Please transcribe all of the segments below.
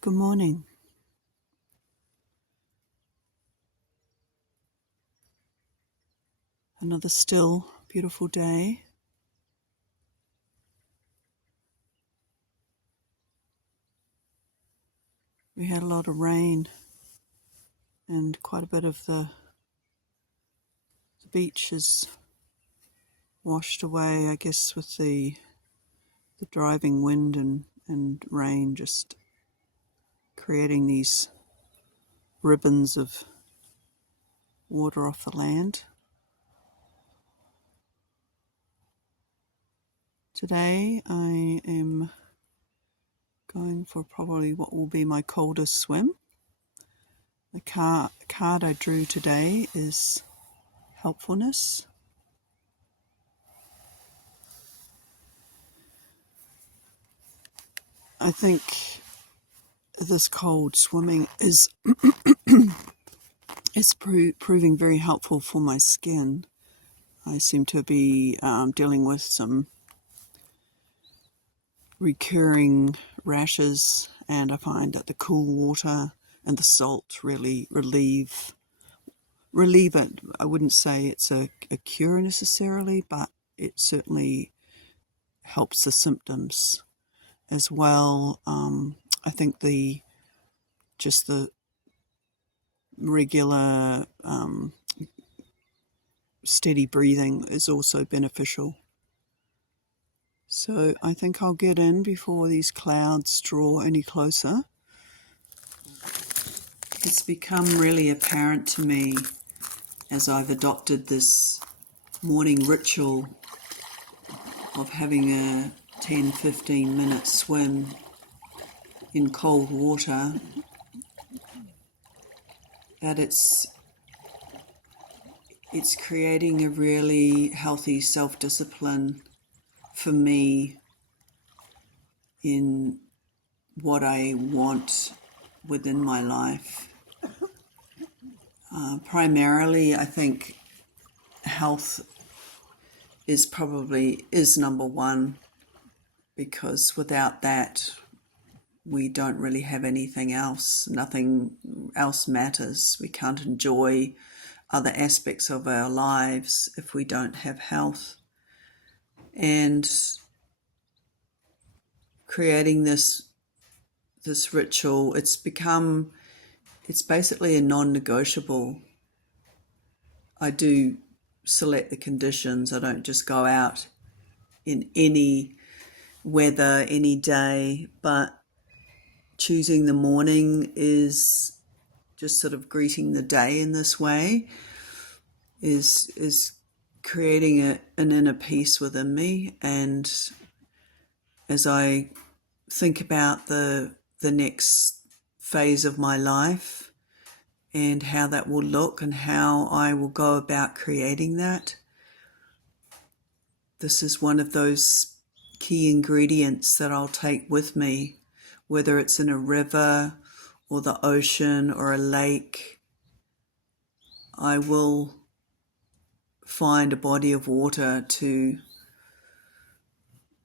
Good morning. Another still, beautiful day. We had a lot of rain and quite a bit of the beach is washed away, I guess, with the driving wind and rain just creating these ribbons of water off the land. Today I am going for probably what will be my coldest swim. The card I drew today is Helpfulness. I think this cold swimming is proving very helpful for my skin. I seem to be dealing with some recurring rashes, and I find that the cool water and the salt really relieve it. I wouldn't say it's a cure necessarily, but it certainly helps the symptoms as well. I think the regular steady breathing is also beneficial. So I think I'll get in before these clouds draw any closer. It's become really apparent to me as I've adopted this morning ritual of having a 10-15 minute swim in cold water that it's creating a really healthy self-discipline for me in what I want within my life. Primarily, I think health is number one, because without that, we don't really have anything else. Nothing else matters. We can't enjoy other aspects of our lives if we don't have health. And creating this ritual, it's basically a non-negotiable. I do select the conditions. I don't just go out in any weather, any day, but choosing the morning is just sort of greeting the day in this way is creating an inner peace within me. And as I think about the next phase of my life and how that will look and how I will go about creating that, this is one of those key ingredients that I'll take with me, whether it's in a river or the ocean or a lake. I will find a body of water to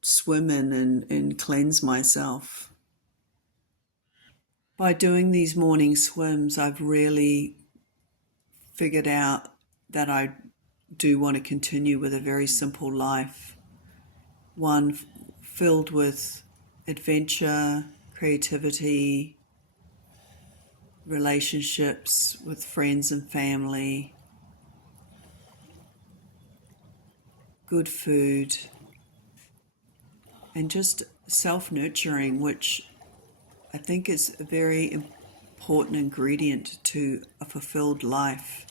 swim in and cleanse myself. By doing these morning swims, I've really figured out that I do want to continue with a very simple life, one filled with adventure, creativity, relationships with friends and family, good food, and just self-nurturing, which I think is a very important ingredient to a fulfilled life.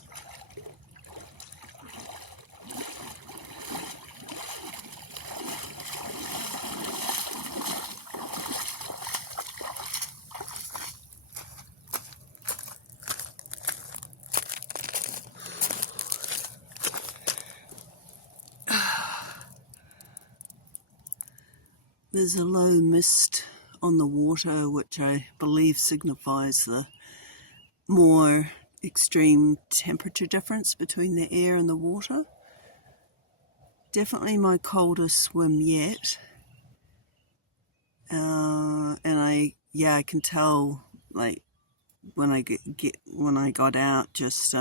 There's a low mist on the water, which I believe signifies the more extreme temperature difference between the air and the water. Definitely my coldest swim yet. And I yeah, I can tell, like, when I got out, just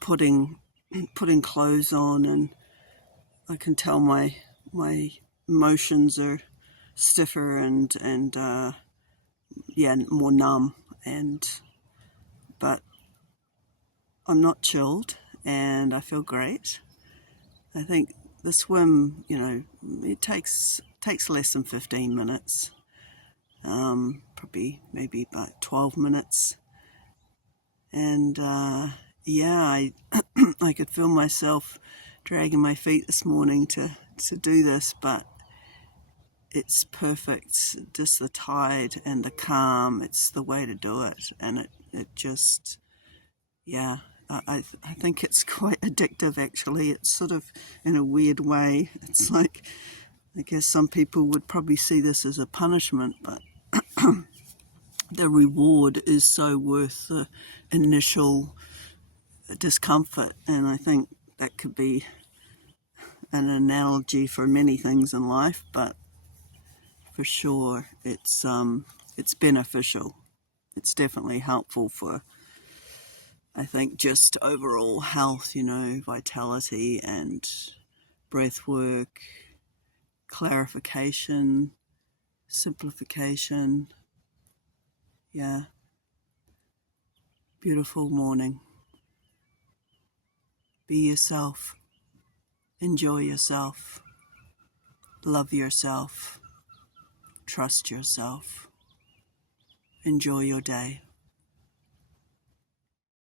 putting clothes on, and I can tell my motions are stiffer and yeah, more numb, and but I'm not chilled, and I feel great. I think the swim, it takes less than 15 minutes, probably maybe about 12 minutes, and yeah, I could feel myself dragging my feet this morning to do this, but it's perfect. Just the tide and the calm, it's the way to do it, and it just, yeah, I think it's quite addictive, actually. It's sort of, in a weird way, it's like, I guess some people would probably see this as a punishment, but the reward is so worth the initial discomfort. And I think that could be an analogy for many things in life, but for sure it's beneficial. It's definitely helpful for, I think, just overall health, vitality and breath work, clarification, simplification. Yeah, beautiful morning. Be yourself. Enjoy yourself. Love yourself. Trust yourself. Enjoy your day.